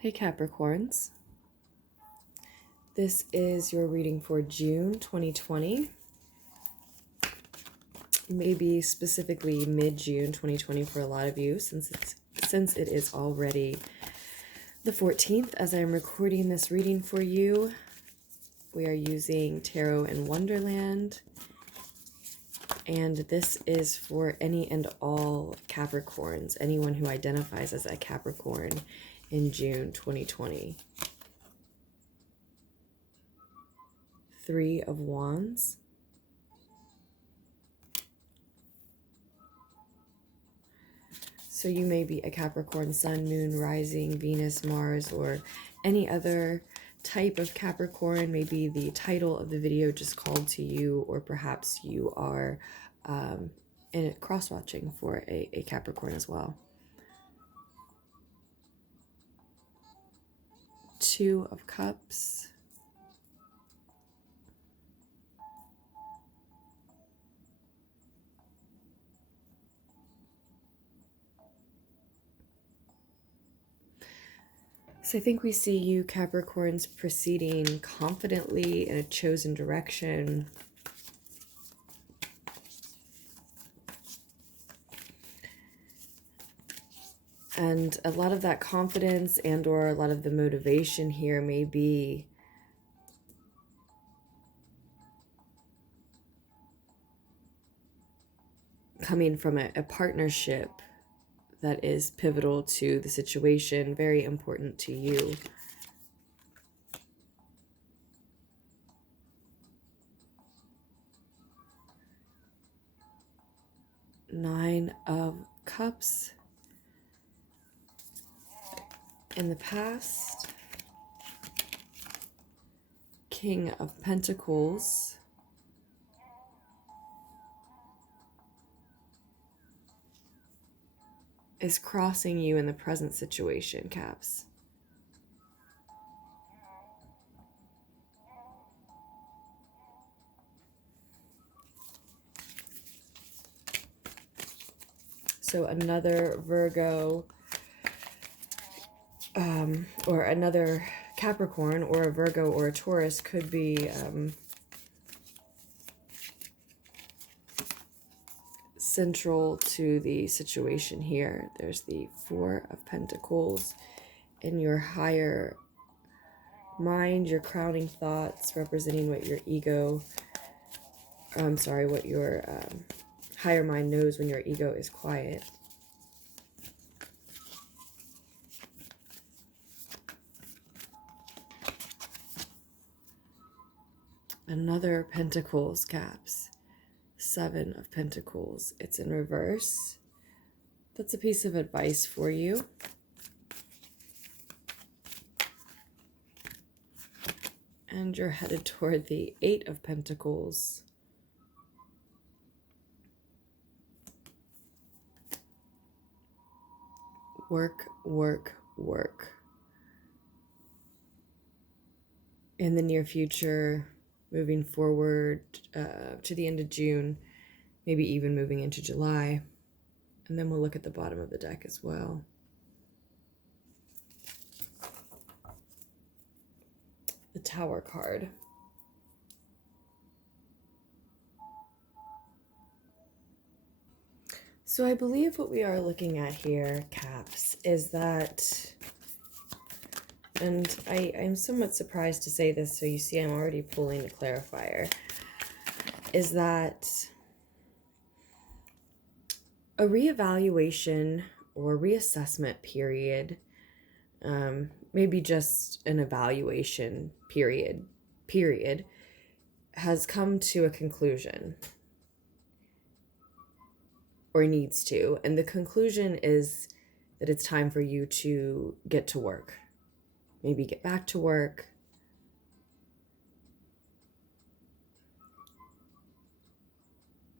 Hey Capricorns, this is your reading for June 2020, maybe specifically mid-June 2020 for a lot of you, since it is already the 14th as I'm recording this reading for you. We are using Tarot and Wonderland, and this is for any and all Capricorns, anyone who identifies as a Capricorn in June 2020. Three of Wands. So you may be a Capricorn Sun, Moon, Rising, Venus, Mars, or any other type of Capricorn. Maybe the title of the video just called to you, or perhaps you are in cross-watching for a Capricorn as well. Two of Cups. So I think we see you Capricorns proceeding confidently in a chosen direction. And a lot of that confidence and or a lot of the motivation here may be coming from a partnership that is pivotal to the situation, very important to you. Nine of Cups. In the past, King of Pentacles. Is crossing you in the present situation, Caps. So another Virgo, or another Capricorn, or a Virgo or a Taurus could be central to the situation here. There's the Four of Pentacles in your higher mind, your crowning thoughts, representing what your ego, what your higher mind knows when your ego is quiet. Another Pentacles, Caps. Seven of Pentacles. It's in reverse. That's a piece of advice for you. And you're headed toward the Eight of Pentacles. Work, work, work. In the near future, moving forward to the end of June, maybe even moving into July. And then we'll look at the bottom of the deck as well. The Tower card. So I believe what we are looking at here, Caps, is that, and I'm somewhat surprised to say this, so you see I'm already pulling a clarifier, is that a reevaluation or reassessment period, maybe just an evaluation period, has come to a conclusion. Or needs to. And the conclusion is that it's time for you to get to work. Maybe get back to work.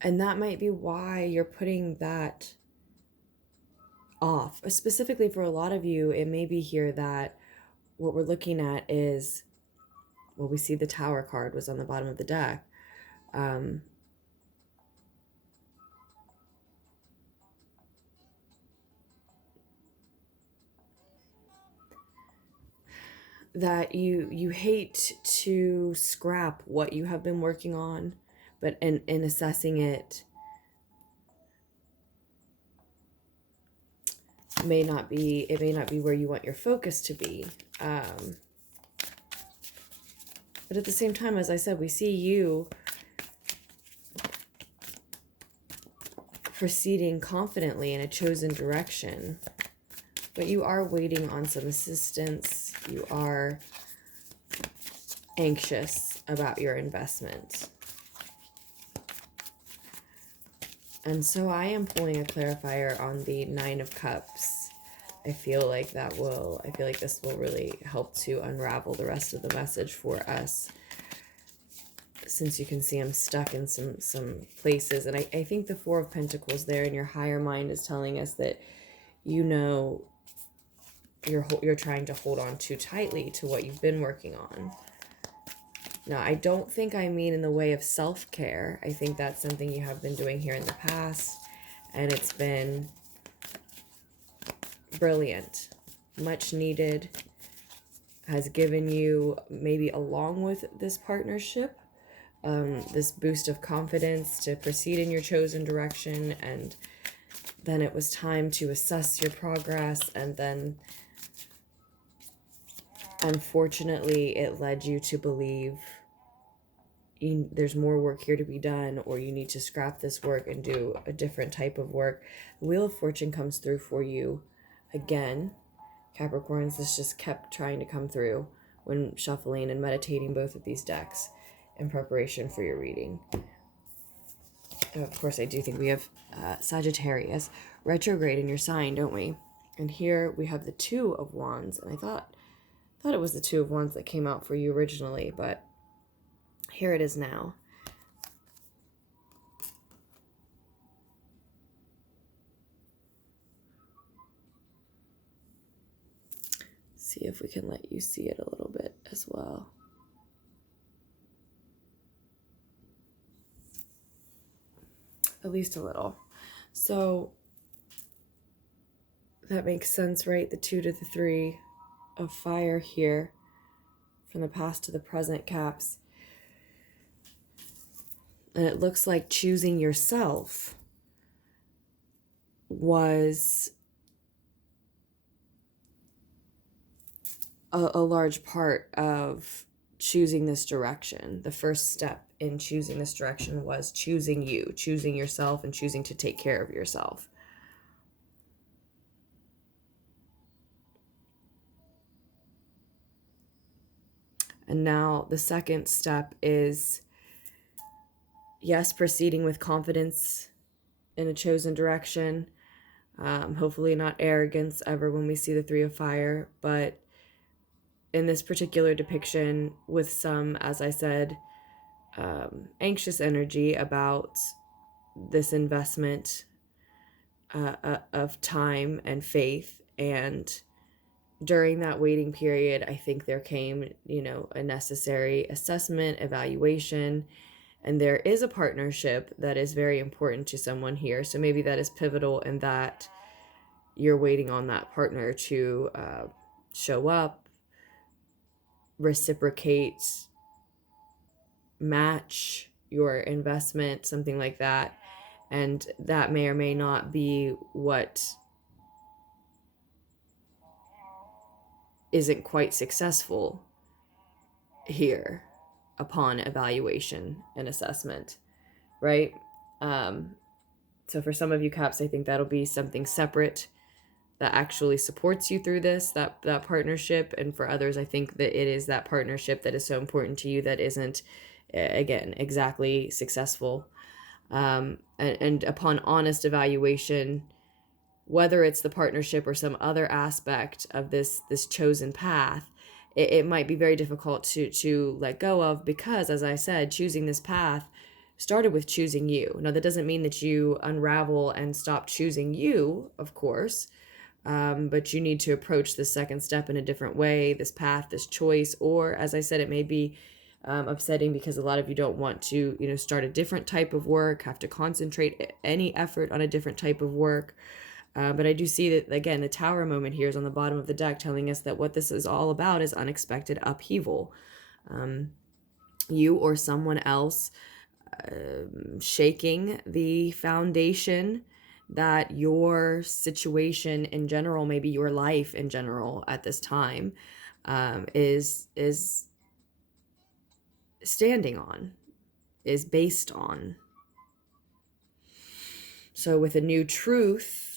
And that might be why you're putting that off. Specifically for a lot of you, it may be here that what we're looking at is, well, we see the Tower card was on the bottom of the deck. that you hate to scrap what you have been working on, but in assessing it may not be where you want your focus to be. But at the same time, as I said, we see you proceeding confidently in a chosen direction, but you are waiting on some assistance. You are anxious about your investment. And so I am pulling a clarifier on the Nine of Cups. I feel like this will really help to unravel the rest of the message for us. Since you can see I'm stuck in some places. And I think the Four of Pentacles there in your higher mind is telling us that, you know, you're trying to hold on too tightly to what you've been working on. Now, I don't think I mean in the way of self-care. I think that's something you have been doing here in the past, and it's been brilliant, much needed, has given you, maybe along with this partnership, this boost of confidence to proceed in your chosen direction. And then it was time to assess your progress, and then unfortunately it led you to believe there's more work here to be done, or you need to scrap this work and do a different type of work. The Wheel of Fortune comes through for you again, Capricorns. This just kept trying to come through when shuffling and meditating both of these decks in preparation for your reading. Of course, I do think we have Sagittarius retrograde in your sign, don't we? And here we have the Two of Wands, and I thought it was the Two of Wands that came out for you originally, but here it is now. See if we can let you see it a little bit as well. At least a little. So that makes sense, right? The 2 to the 3 of fire here, from the past to the present, Caps. And it looks like choosing yourself was a large part of choosing this direction. The first step in choosing this direction was choosing you, choosing yourself, and choosing to take care of yourself. And now the second step is, yes, proceeding with confidence in a chosen direction. Hopefully not arrogance ever when we see the 3 of fire, but in this particular depiction with some, as I said, anxious energy about this investment of time and faith. And during that waiting period, I think there came, a necessary assessment, evaluation, and there is a partnership that is very important to someone here. So maybe that is pivotal in that you're waiting on that partner to show up, reciprocate, match your investment, something like that. And that may or may not be what isn't quite successful here upon evaluation and assessment, right? So for some of you, Caps, I think that'll be something separate that actually supports you through this, that partnership. And for others, I think that it is that partnership that is so important to you that isn't, again, exactly successful. And upon honest evaluation, whether it's the partnership or some other aspect of this chosen path, it might be very difficult to let go of, because, as I said, choosing this path started with choosing you. Now, that doesn't mean that you unravel and stop choosing you, of course, but you need to approach the second step in a different way, this path, this choice. Or, as I said, it may be upsetting because a lot of you don't want to, start a different type of work, have to concentrate any effort on a different type of work. But I do see that, again, the Tower moment here is on the bottom of the deck, telling us that what this is all about is unexpected upheaval. You or someone else shaking the foundation that your situation in general, maybe your life in general at this time, is standing on, is based on. So with a new truth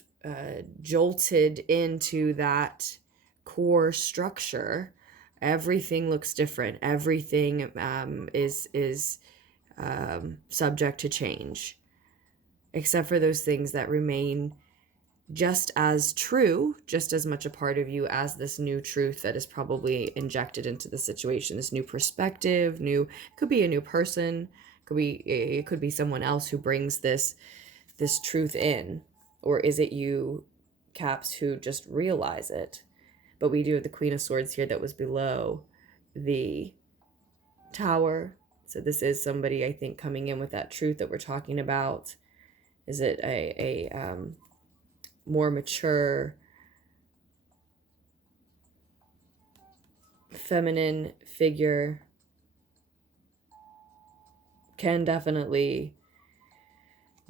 jolted into that core structure, everything looks different. Everything is subject to change, except for those things that remain just as true, just as much a part of you as this new truth that is probably injected into the situation. This new perspective, could be a new person, it could be someone else who brings this truth in, or is it you, Caps, who just realize it? But we do have the Queen of Swords here that was below the Tower. So this is somebody, I think, coming in with that truth that we're talking about. Is it a more mature, feminine figure? Can definitely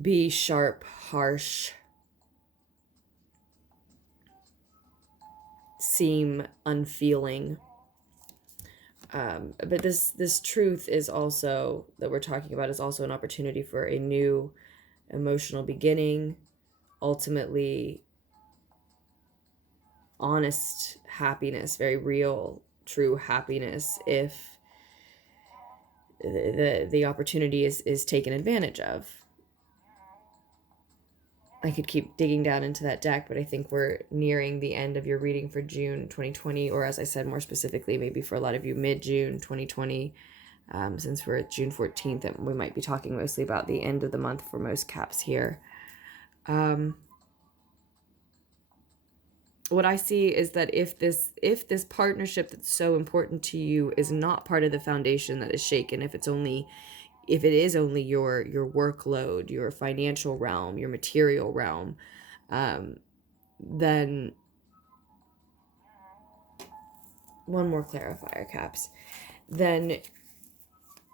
be sharp, harsh, seem unfeeling. But this truth is also, that we're talking about, is also an opportunity for a new emotional beginning, ultimately honest happiness, very real, true happiness, if the opportunity is taken advantage of. I could keep digging down into that deck, but I think we're nearing the end of your reading for June 2020, or as I said, more specifically, maybe for a lot of you, mid-June 2020, since we're at June 14th, and we might be talking mostly about the end of the month for most Caps here. What I see is that if this partnership that's so important to you is not part of the foundation that is shaken, if it is only your workload, your financial realm, your material realm, then one more clarifier, Caps, then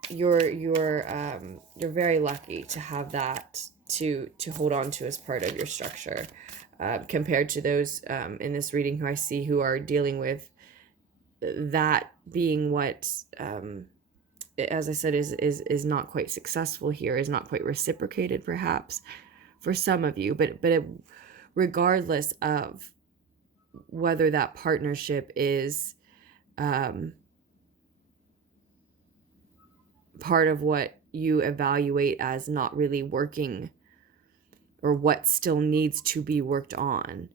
you're very lucky to have that to hold on to as part of your structure, compared to those in this reading who I see who are dealing with that being what, as I said, is not quite successful here, is not quite reciprocated perhaps for some of you, but regardless of whether that partnership is part of what you evaluate as not really working, or what still needs to be worked on.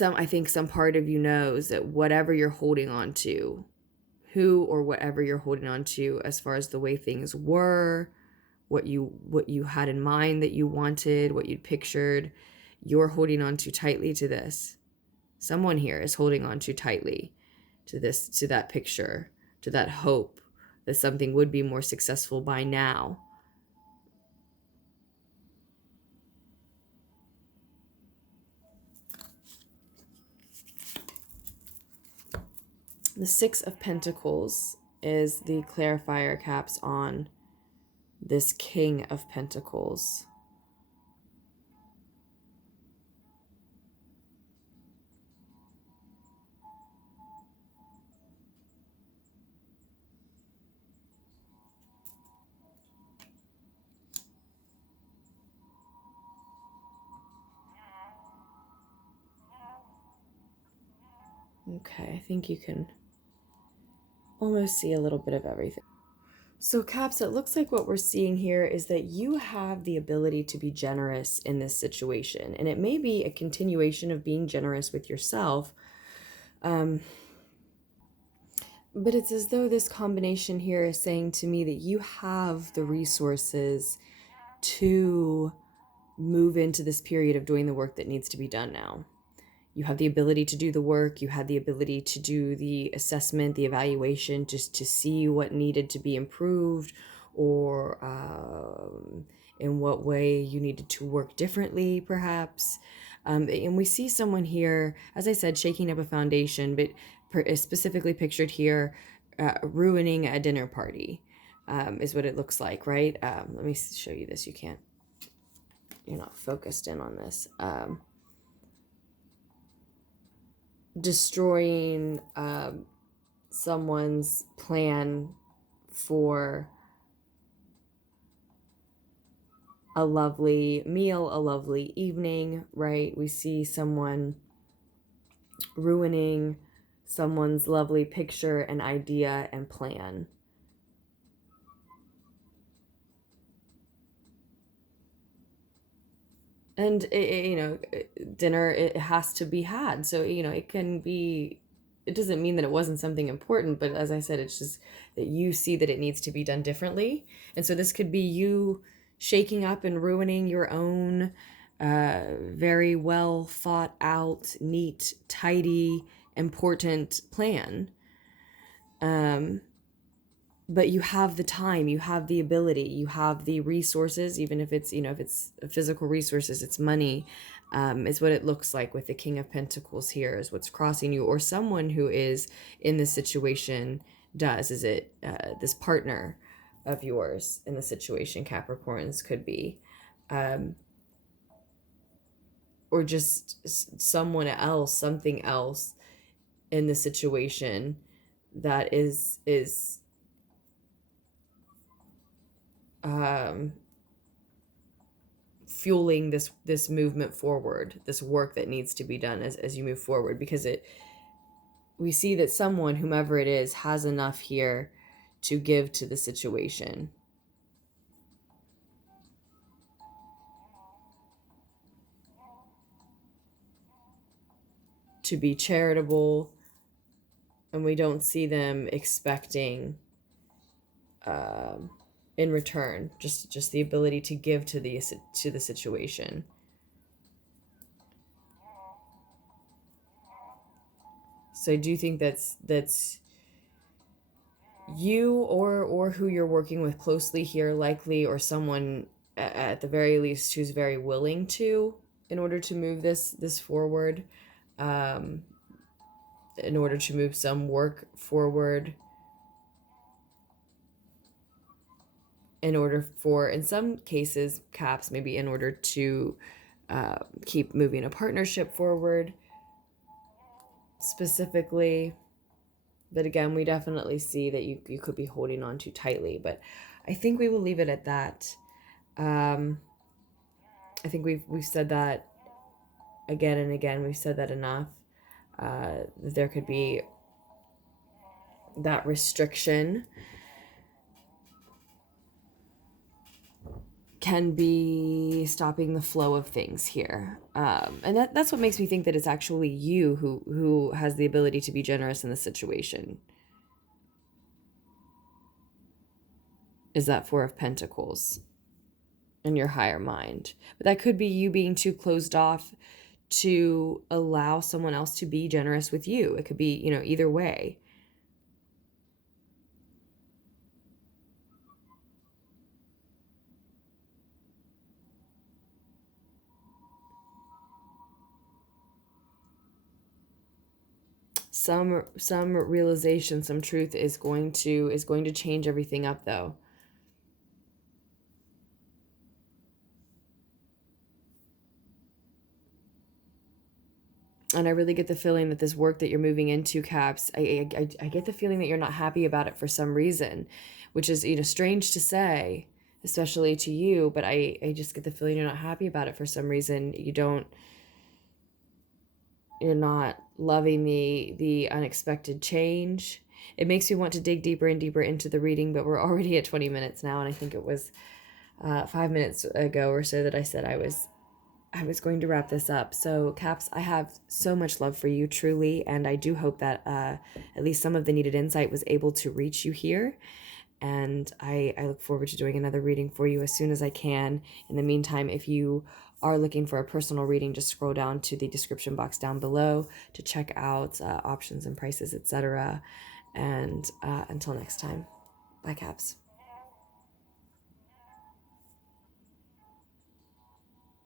I think some part of you knows that whatever you're holding on to, who or whatever you're holding on to, as far as the way things were, what you had in mind that you wanted, what you'd pictured, you're holding on too tightly to this. Someone here is holding on too tightly to this, to that picture, to that hope that something would be more successful by now. The Six of Pentacles is the clarifier, Caps, on this King of Pentacles. Okay, I think you can almost see a little bit of everything. So Caps, it looks like what we're seeing here is that you have the ability to be generous in this situation. And it may be a continuation of being generous with yourself. But it's as though this combination here is saying to me that you have the resources to move into this period of doing the work that needs to be done now. You have the ability to do the work. You had the ability to do the assessment, the evaluation, just to see what needed to be improved, or in what way you needed to work differently, perhaps. And we see someone here, as I said, shaking up a foundation, but specifically pictured here, ruining a dinner party, is what it looks like, right? Let me show you this. You're not focused in on this. Destroying someone's plan for a lovely meal, a lovely evening, right? We see someone ruining someone's lovely picture and idea and plan. And, dinner, it has to be had. So, it doesn't mean that it wasn't something important, but as I said, it's just that you see that it needs to be done differently. And so this could be you shaking up and ruining your own very well thought out, neat, tidy, important plan. But you have the time, you have the ability, you have the resources, even if it's, if it's physical resources, it's money, is what it looks like with the King of Pentacles here, is what's crossing you, or someone who is in this situation does. Is it this partner of yours in the situation, Capricorns, could be, or just someone else, something else in the situation that is fueling this movement forward, this work that needs to be done as you move forward, because we see that someone, whomever it is, has enough here to give to the situation, to be charitable, and we don't see them expecting in return, just the ability to give to the situation. So I do think that's you, or who you're working with closely here, likely, or someone at the very least who's very willing to, in order to move this forward, in order to move some work forward, in order for, in some cases, Caps, maybe in order to keep moving a partnership forward specifically. But again, we definitely see that you could be holding on too tightly. But I think we will leave it at that. I think we've said that again and again. We've said that enough. There could be that restriction can be stopping the flow of things here. And that's what makes me think that it's actually you who has the ability to be generous in the situation. Is that Four of Pentacles in your higher mind. But that could be you being too closed off to allow someone else to be generous with you. It could be, either way. Some realization, some truth is going to change everything up, though. And I really get the feeling that this work that you're moving into, Caps, I get the feeling that you're not happy about it for some reason, which is, strange to say, especially to you, but I just get the feeling you're not happy about it for some reason. You're not loving the unexpected change. It makes me want to dig deeper and deeper into the reading, but we're already at 20 minutes now, and I think it was 5 minutes ago or so that I said I was going to wrap this up. So, Caps, I have so much love for you, truly, and I do hope that at least some of the needed insight was able to reach you here. And I look forward to doing another reading for you as soon as I can. In the meantime, if you are looking for a personal reading, just scroll down to the description box down below to check out options and prices, etc. And until next time, bye, Caps.